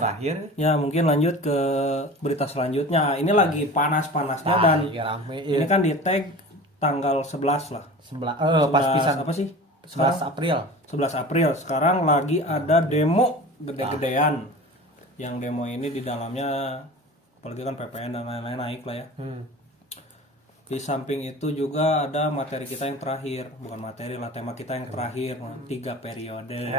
terakhir. Ya mungkin lanjut ke berita selanjutnya. Ini lagi panas-panasnya dan rame. ini kan di tag tanggal 11 lah. Pas pisan apa sih? 11 April. 11 April. Sekarang lagi ada demo gede-gedean. Yang demo ini di dalamnya apalagi kan PPN dan lain-lain naik lah ya. Di samping itu juga ada materi kita yang terakhir, bukan materi lah, tema kita yang terakhir, 3 periode.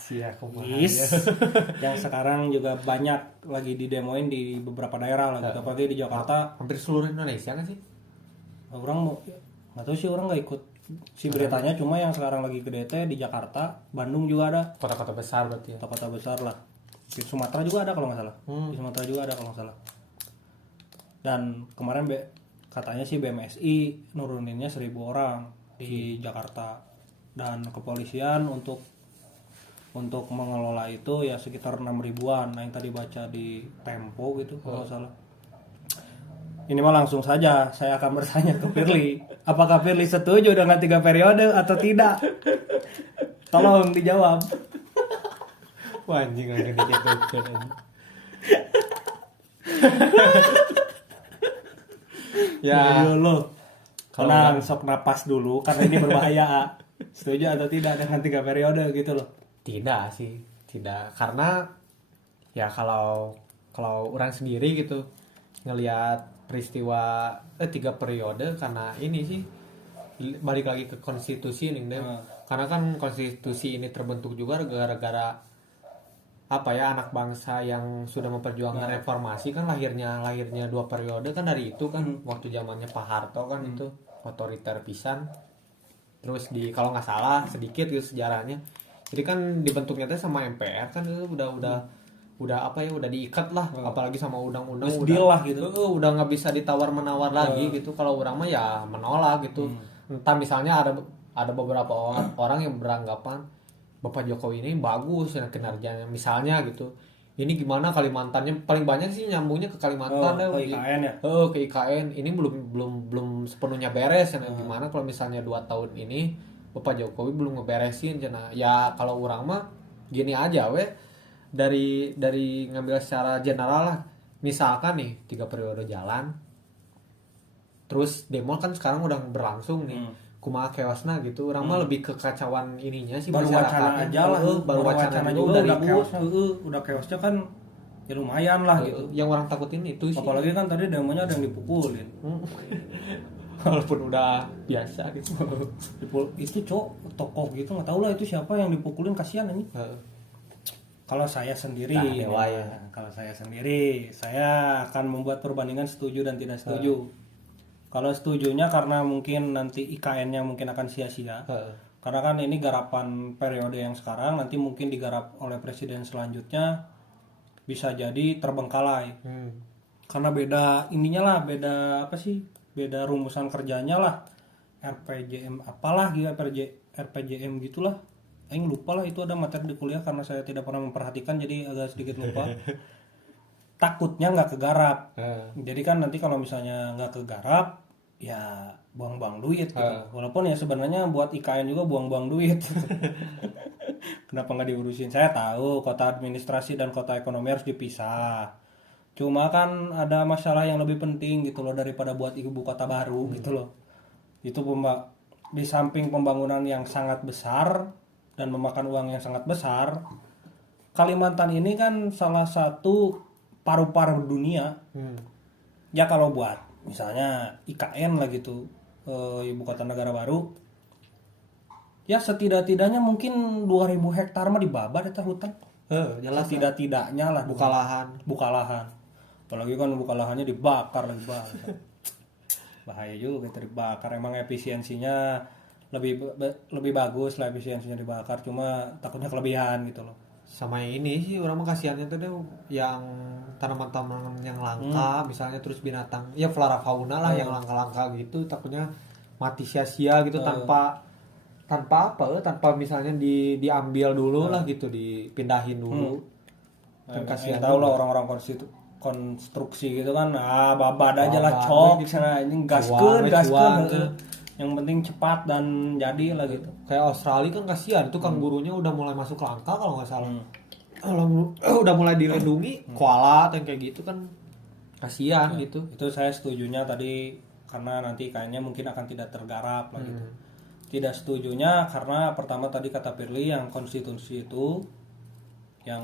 Siap Yang sekarang juga banyak lagi didemoin di beberapa daerah lah gitu. Apalagi di Jakarta. Hampir seluruh Indonesia nggak sih? Orang nggak tahu sih, orang nggak ikut si beritanya, cuma yang sekarang lagi gede teh di Jakarta, Bandung juga ada. Kota-kota besar berarti ya. Kota-kota besar lah. Di Sumatera juga ada kalau nggak salah. Di Sumatera juga ada kalau nggak salah. Dan kemarin katanya sih BMSI nuruninnya 1.000 orang di Jakarta, dan kepolisian untuk mengelola itu ya sekitar 6 ribuan. Nah yang tadi baca di Tempo gitu kalau nggak salah. Ini mah langsung saja saya akan bertanya ke Firly, apakah Firly setuju dengan 3 periode atau tidak? Tolong dijawab. Wah anjing anjing dikit. Ya lo tenang, sok napas dulu karena ini berbahaya. Setuju atau tidak dengan 3 periode gitu loh? Tidak sih, tidak, karena ya kalau orang sendiri gitu ngelihat peristiwa 3 periode, karena ini sih balik lagi ke konstitusi nih deh. Karena kan konstitusi ini terbentuk juga gara-gara apa ya, anak bangsa yang sudah memperjuangkan reformasi kan lahirnya 2 periode kan dari itu kan. Waktu zamannya Pak Harto kan itu otoriter pisan. Terus kalau nggak salah sedikit gitu sejarahnya, jadi kan dibentuknya teh sama MPR kan itu udah apa ya, udah diikat lah. Apalagi sama undang-undang udah gitu. Udah nggak bisa ditawar menawar lagi gitu. Kalau orang mah ya menolak gitu. Entah misalnya ada beberapa orang yang beranggapan Bapak Jokowi ini bagus ya kinerjanya misalnya gitu. Ini gimana Kalimantannya, paling banyak sih nyambungnya ke Kalimantan ke IKN ya. Ke IKN. Ini belum sepenuhnya beres ya. Gimana kalau misalnya 2 tahun ini Bapak Jokowi belum ngeberesin cenah. Ya kalau orang mah gini aja dari ngambil secara general lah. Misalkan nih 3 periode jalan. Terus demo kan sekarang udah berlangsung nih. Kumaha keosna gitu. Orang mah lebih kekacauan ininya sih, baru wacana aja lah. Baru wacana juga udah keosnya kan ya lumayan lah gitu. Yang orang takutin itu sih. Apalagi kan tadi demonya ada yang dipukulin. Walaupun udah biasa gitu. Itu tokoh gitu, nggak tahu lah itu siapa yang dipukulin, kasihan ini. Kalau saya sendiri, kalau saya sendiri, saya akan membuat perbandingan setuju dan tidak setuju. Kalau setujunya karena mungkin nanti IKN-nya mungkin akan sia-sia. Karena kan ini garapan periode yang sekarang, nanti mungkin digarap oleh presiden selanjutnya bisa jadi terbengkalai. Karena beda ininya lah, beda apa sih? Beda rumusan kerjanya lah. RPJM apalah gitu, RPJM gitulah. Aing lupa lah, itu ada materi di kuliah karena saya tidak pernah memperhatikan jadi agak sedikit lupa. Takutnya nggak kegarap. Jadi kan nanti kalau misalnya nggak kegarap ya buang-buang duit gitu. Walaupun ya sebenarnya buat IKN juga buang-buang duit. Kenapa nggak diurusin? Saya tahu kota administrasi dan kota ekonomi harus dipisah. Cuma kan ada masalah yang lebih penting gitu loh daripada buat ibu kota baru gitu loh. Itu di samping pembangunan yang sangat besar dan memakan uang yang sangat besar, Kalimantan ini kan salah satu paru-paru dunia. Ya kalau buat misalnya IKN lah gitu, ibu kota negara baru, ya setidak-tidaknya mungkin 2.000 hektar mah dibabat eta hutan. Jelas tidak-tidaknya lah buka lahan. Apalagi kan buka lahannya dibakar lagi bahaya juga kita dibakar. Emang efisiensinya lebih bagus lah, efisiensinya dibakar, cuma takutnya kelebihan gitu loh. Sama ini sih orang mah kasihannya tuh yang tanaman-tanaman yang langka misalnya, terus binatang ya flora fauna lah yang langka-langka gitu, takutnya mati sia-sia gitu tanpa misalnya diambil dulu lah gitu, dipindahin dulu. Kasihan tahu lah orang-orang konstruksi gitu kan, babad aja lah cok sana ini gaskeun yang penting cepat dan jadi lah gitu. Kayak Australia kan kasihan itu, kangurunya udah mulai masuk langka kalau nggak salah. kalau udah mulai dilindungi koala atau yang kayak gitu kan kasihan gitu. Itu saya setujunya tadi karena nanti kayaknya mungkin akan tidak tergarap lah gitu. Tidak setujunya karena pertama tadi kata Firly yang konstitusi itu yang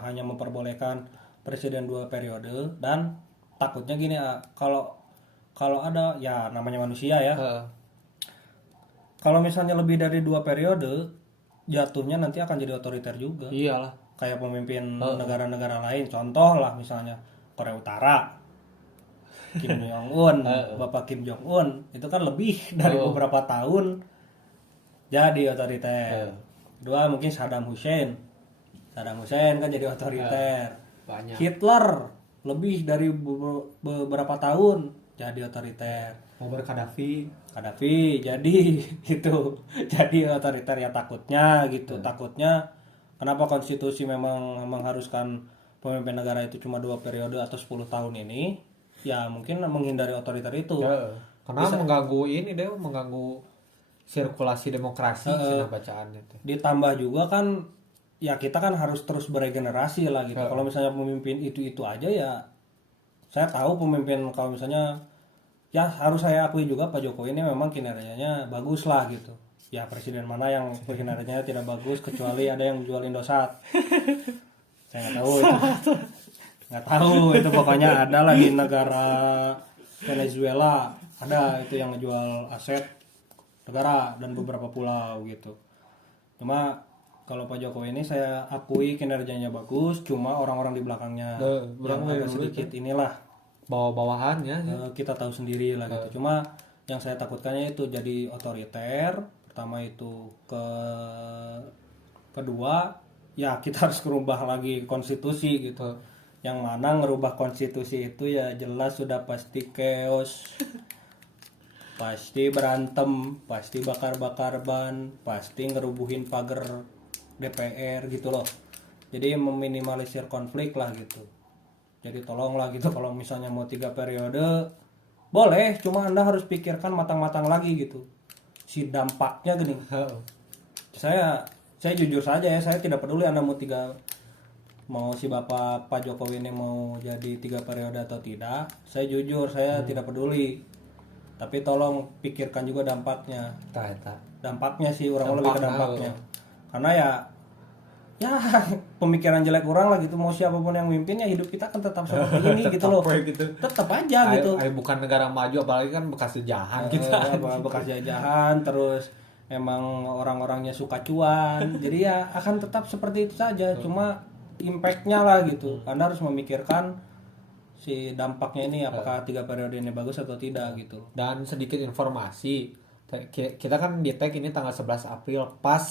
hanya memperbolehkan presiden 2 periode, dan takutnya gini kalau ada ya namanya manusia ya. Kalau misalnya lebih dari 2 periode jatuhnya nanti akan jadi otoriter juga. Iyalah. Kayak pemimpin negara-negara lain, contoh lah misalnya Korea Utara, Kim Jong Un, Bapak Kim Jong Un itu kan lebih dari beberapa tahun jadi otoriter. Kedua mungkin Saddam Hussein kan jadi otoriter. Banyak. Hitler lebih dari beberapa tahun jadi otoriter. Muammar Gaddafi jadi itu jadi otoriter ya takutnya gitu. Takutnya kenapa konstitusi memang mengharuskan pemimpin negara itu cuma 2 periode atau 10 tahun ini, ya mungkin menghindari otoriter itu. Karena mengganggu sirkulasi demokrasi bacaannya tuh. Ditambah juga kan ya kita kan harus terus beregenerasi lah gitu. Kalau misalnya pemimpin itu aja ya saya tahu pemimpin kalau misalnya ya harus saya akui juga Pak Jokowi ini memang kinerjanya bagus lah gitu. Ya presiden mana yang kinerjanya tidak bagus kecuali ada yang jual Indosat. Saya nggak tahu itu pokoknya ada lah di negara Venezuela ada itu yang ngejual aset negara dan beberapa pulau gitu. Cuma kalau Pak Jokowi ini saya akui kinerjanya bagus, cuma orang-orang di belakangnya yang agak sedikit inilah bawah-bawahannya kita tahu sendiri lah gitu. Cuma yang saya takutkannya itu jadi otoriter pertama itu, kedua ya kita harus merubah lagi konstitusi gitu. Yang mana ngerubah konstitusi itu ya jelas sudah pasti chaos. Pasti berantem, pasti bakar-bakar ban, pasti ngerubuhin pagar DPR gitu loh. Jadi meminimalisir konflik lah gitu. Jadi tolonglah gitu kalau misalnya mau 3 periode boleh, cuma Anda harus pikirkan matang-matang lagi gitu. Si dampaknya gini. Saya jujur saja ya, saya tidak peduli Anda mau si Bapak Pak Jokowi ini mau jadi 3 periode atau tidak. Saya jujur, saya tidak peduli. Tapi tolong pikirkan juga dampaknya. Dampaknya sih orang lebih ke dampaknya. Karena ya pemikiran jelek orang lah gitu, mau siapapun yang mimpinnya hidup kita kan tetap seperti ini gitu loh. Tetap aja gitu. Bukan negara maju apalagi kan bekas jajahan kita. Bekas jajahan terus emang orang-orangnya suka cuan. Jadi ya akan tetap seperti itu saja. Cuma impactnya lah gitu. Anda harus memikirkan si dampaknya ini apakah 3 periode ini bagus atau tidak gitu. Dan sedikit informasi, kita kan di tag ini tanggal 11 April pas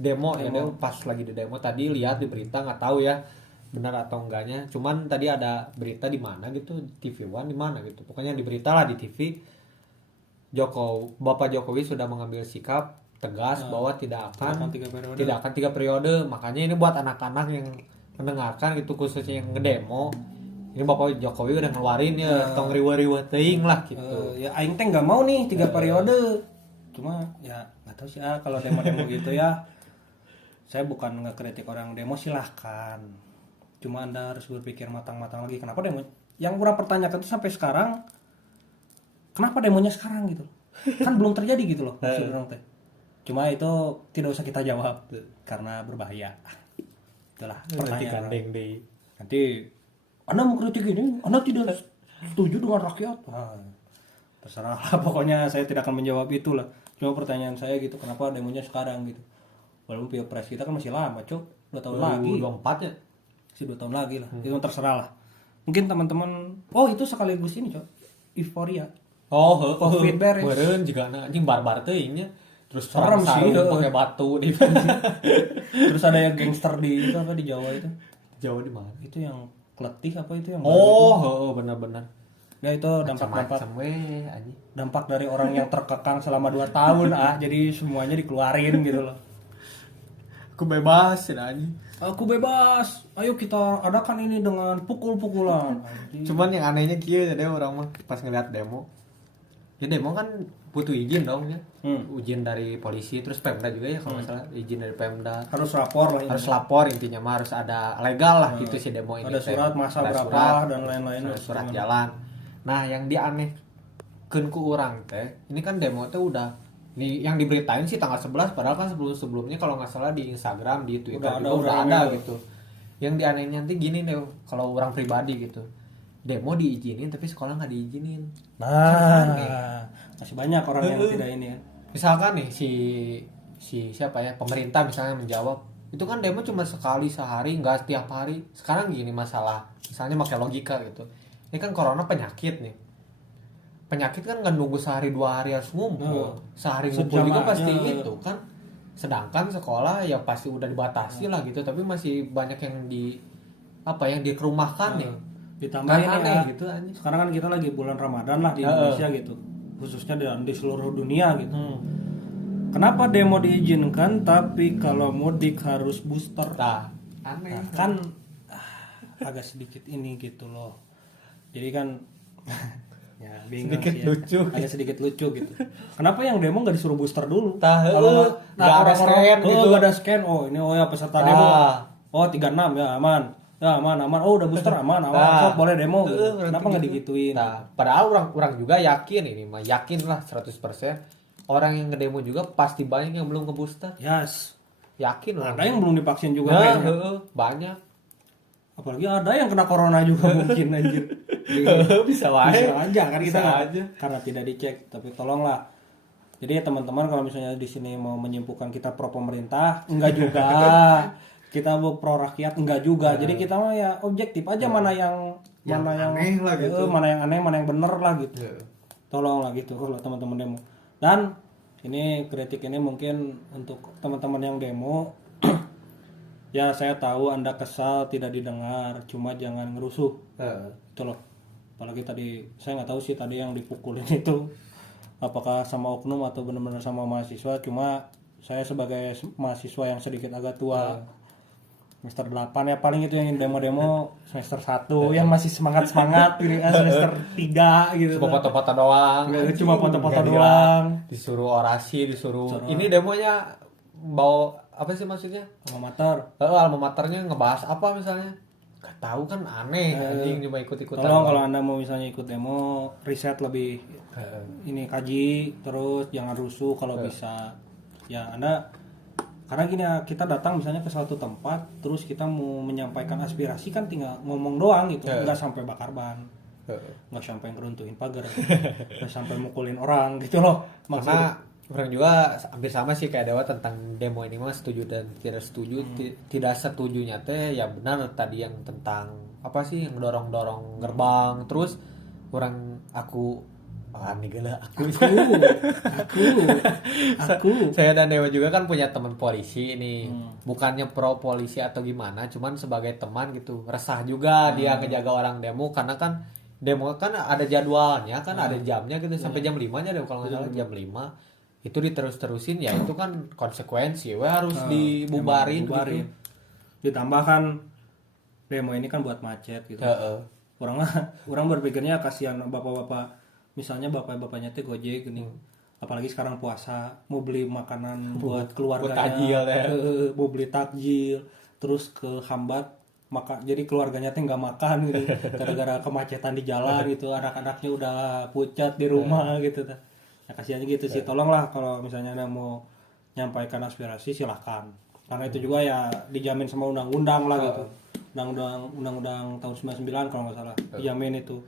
demo. Ya pas lagi di demo tadi lihat di berita, nggak tahu ya benar atau enggaknya, cuman tadi ada berita di mana gitu, TV One di mana gitu, pokoknya di berita lah di TV Bapak Jokowi sudah mengambil sikap tegas bahwa tidak akan 3 periode. Makanya ini buat anak-anak yang mendengarkan gitu, khususnya yang ngedemo, ini Bapak Jokowi udah ngeluarin ya tong riwa-riwa teuing lah gitu. Ya aing teh nggak mau nih 3 periode. Cuma ya nggak tahu sih kalau demo-demo gitu ya. Saya bukan ngekritik orang demo, silahkan. Cuma Anda harus berpikir matang-matang lagi. Kenapa demo? Yang orang pertanyakan itu sampai sekarang, kenapa demonya sekarang gitu? Kan belum terjadi gitu loh. Cuma itu tidak usah kita jawab karena berbahaya. Itulah pertanyaan. Nanti Anda mau kritik ini, Anda tidak setuju dengan rakyat. Terserah lah, pokoknya saya tidak akan menjawab itu lah. Cuma pertanyaan saya gitu, kenapa demonya sekarang gitu? Walaupun pilpres kita kan masih lama, Cuk. 2 tahun lagi. 2024 ya? Masih 2 tahun lagi lah. Itu terserah lah. Mungkin teman-teman, itu sekaligus ini, Cuk. Euforia. Covid beres. Beureun juga anjing barbar teuing nya. Terus serem sih pakai batu di. Terus ada yang gangster di itu apa di Jawa itu? Jawa di mana? Itu yang Kletih apa itu yang benar-benar. Nah itu dampak dari orang yang terkekang selama 2 tahun jadi semuanya dikeluarin gitu loh. Aku bebas ya anjing. Aku bebas. Ayo kita adakan ini dengan pukul-pukulan. Cuman yang anehnya kieu tadi orang mah pas ngeliat demo. Ya demo kan butuh izin dong ya. Izin dari polisi, terus Pemda juga ya kalau nggak salah, izin dari Pemda. Harus lapor lah. Harus lapor intinya mah, harus ada legal lah gitu si demo ini. Ada surat masa ada berapa surat, dan lain-lain. surat jalan. Nah, yang dianehkeun ku urang teh, ini kan demo teh udah nih yang diberitain sih tanggal 11, padahal kan sebelumnya kalau nggak salah di Instagram, di Twitter udah ada gitu. Yang dianehnya nanti gini deh, kalau orang pribadi gitu, demo diizinin tapi sekolah nggak diizinin. Nah, masih banyak orang yang tidak ini ya. Misalkan nih si siapa ya, pemerintah misalnya menjawab, itu kan demo cuma sekali sehari, nggak setiap hari. Sekarang gini masalah, misalnya pakai logika gitu, ini kan corona penyakit nih, penyakit kan nggak nunggu sehari 2 hari harus ngumpul, sehari ngumpul juga pasti itu kan. Sedangkan sekolah ya pasti udah dibatasi lah gitu, tapi masih banyak yang yang dikerumahkan nih. Ditambah ini ya, gitu aja. Sekarang kan kita lagi bulan Ramadan lah di Indonesia gitu, khususnya di seluruh dunia gitu. Kenapa demo diizinkan tapi kalau mudik harus booster? Nah, aneh. Nah, kan agak sedikit ini gitu loh. Jadi kan ya bingung sedikit sih ya. lucu. Agak sedikit lucu gitu. Kenapa yang demo nggak disuruh booster dulu? Kalau nggak ada scan gitu. Nggak ada scan. Oh ini ya peserta demo. Oh 36 ya aman. Ya aman. Oh udah booster aman. Sok boleh demo. Gitu. Kenapa nggak digituin? Nah, padahal orang juga yakin ini mah, yakin lah 100%. Orang yang ngedemo juga pasti banyak yang belum ke booster. Yes. Yakin lah. Ada yang belum divaksin juga. Banyak. Apalagi ada yang kena corona juga mungkin anjir. Bisa aja kan kita aja karena tidak dicek. Tapi tolonglah. Jadi teman-teman kalau misalnya di sini mau menyimpulkan kita pro pemerintah, enggak juga. Kita pro rakyat, enggak juga. Jadi kita mah ya objektif aja, mana yang aneh lah gitu. Mana yang aneh, mana yang bener lah gitu. Tolonglah gitu kalau teman-teman demo. Dan ini kritik ini mungkin untuk teman-teman yang demo. Ya saya tahu Anda kesal tidak didengar, cuma jangan ngerusuh. Itu loh. Apalagi tadi saya nggak tahu sih tadi yang dipukulin itu apakah sama oknum atau benar-benar sama mahasiswa. Cuma saya sebagai mahasiswa yang sedikit agak tua, semester 8 ya paling itu yang demo-demo semester 1 yang masih semangat-semangat gitu, semester 3 gitu. Cuma foto-foto doang. Cuma foto-foto doang. Disuruh orasi, disuruh. Ini demonya bawa apa sih maksudnya? Alma mater. Alma maternya ngebahas apa misalnya? Gak tahu kan, aneh anjing cuma ikut-ikutan. Tolong kalau Anda mau misalnya ikut demo, riset lebih ini kaji, terus jangan rusuh kalau bisa. Ya Anda karena gini ya, kita datang misalnya ke suatu tempat, terus kita mau menyampaikan aspirasi kan tinggal ngomong doang gitu, nggak sampai bakar ban, nggak sampai ngeruntuhin pagar, nggak sampai mukulin orang gitu loh. Karena orang juga hampir sama sih kayak Dewa tentang demo ini mah, setuju dan tidak setuju. Tidak setujunya teh ya benar tadi yang tentang apa sih yang dorong-dorong gerbang, terus aku saya dan Dewa juga kan punya teman polisi ini, bukannya pro polisi atau gimana, cuman sebagai teman gitu resah juga dia ngejaga orang demo, karena kan demo kan ada jadwalnya kan, ada jamnya gitu, sampai jam 5 nya deh kalau nggak salah, jam 5 itu diterus-terusin ya itu kan konsekuensi harus dibubarin gitu. Ditambah kan demo ini kan buat macet gitu. Orang berpikirnya kasihan bapak-bapak, misalnya bapak-bapaknya teh Gojek gini. Apalagi sekarang puasa, mau beli makanan buat keluarganya, mau beli takjil, terus kehambat jadi keluarganya teh nggak makan gitu gara-gara kemacetan di jalan gitu, anak-anaknya udah pucat di rumah gitu. Ya kasihannya gitu sih. Tolonglah kalau misalnya Anda mau nyampaikan aspirasi silahkan, karena itu juga ya dijamin sama undang-undang lah gitu. Undang-undang tahun 99 kalau nggak salah dijamin itu.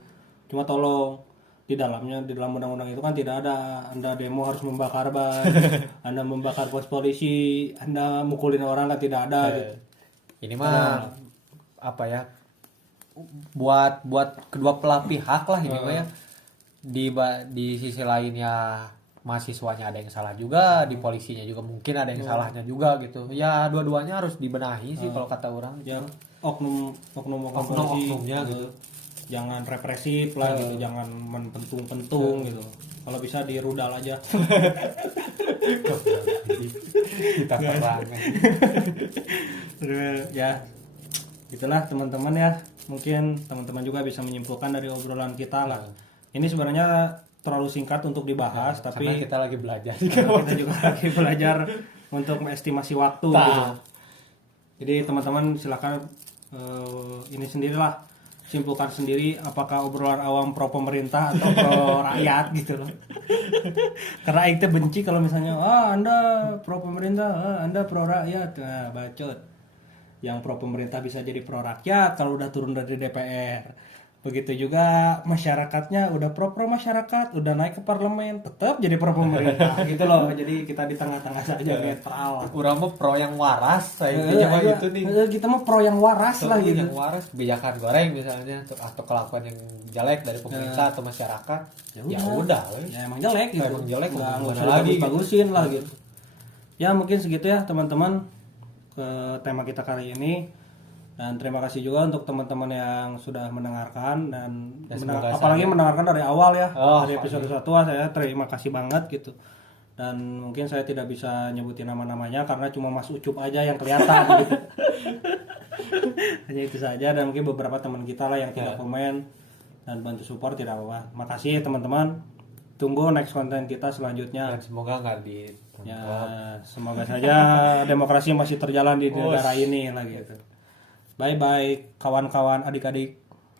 Cuma tolong di dalam undang-undang itu kan tidak ada Anda demo harus membakar ban, Anda membakar pos polisi, Anda mukulin orang kan tidak ada gitu. Ini mah apa ya, buat kedua belah pihak lah ini mah ya. Di sisi lainnya mahasiswanya ada yang salah juga, di polisinya juga mungkin ada yang salahnya juga gitu. Ya dua-duanya harus dibenahi sih kalau kata orang. Ya oknum-oknumnya gitu. Jangan represif lah gitu, jangan menpentung-pentung gitu. Kalau bisa dirudal aja. Kita terang. Ya, itulah teman-teman ya. Mungkin teman-teman juga bisa menyimpulkan dari obrolan kita lah. Ini sebenarnya terlalu singkat untuk dibahas, tapi karena kita lagi belajar. Kita juga lagi belajar untuk mengestimasi waktu gitu. Jadi teman-teman silakan ini sendirilah, simpulkan sendiri apakah obrolan awam pro pemerintah atau pro rakyat gitu loh. Karena Aing teh benci kalau misalnya Anda pro pemerintah, Anda pro rakyat. Nah, bacot. Yang pro pemerintah bisa jadi pro rakyat kalau udah turun dari DPR. Begitu juga masyarakatnya udah pro masyarakat, udah naik ke parlemen, tetap jadi pro pemerintah gitu loh. Jadi kita di tengah-tengah saja netral. Urang mah pro yang waras, intinya mah gitu nih. Kita mah pro yang waras lah gitu. Yang waras, kebijakan goreng misalnya atau kelakuan yang jelek dari pemerintah atau masyarakat. Ya udah, ya emang jelek gitu. Emang jelek nggak usah lagi bagusin lah gitu. Ya mungkin segitu ya teman-teman ke tema kita kali ini. Dan terima kasih juga untuk teman-teman yang sudah mendengarkan dan apalagi mendengarkan dari awal ya, dari episode 1 saya terima kasih banget gitu. Dan mungkin saya tidak bisa nyebutin nama-namanya karena cuma Mas Ucup aja yang kelihatan gitu. Hanya itu saja, dan mungkin beberapa teman kita lah yang tidak komen dan bantu support, tidak apa-apa. Makasih teman-teman. Tunggu next konten kita selanjutnya. Dan semoga nggak ditonton. Ya, semoga saja demokrasi masih terjalan di negara ini lah gitu. Bye bye kawan-kawan adik-adik.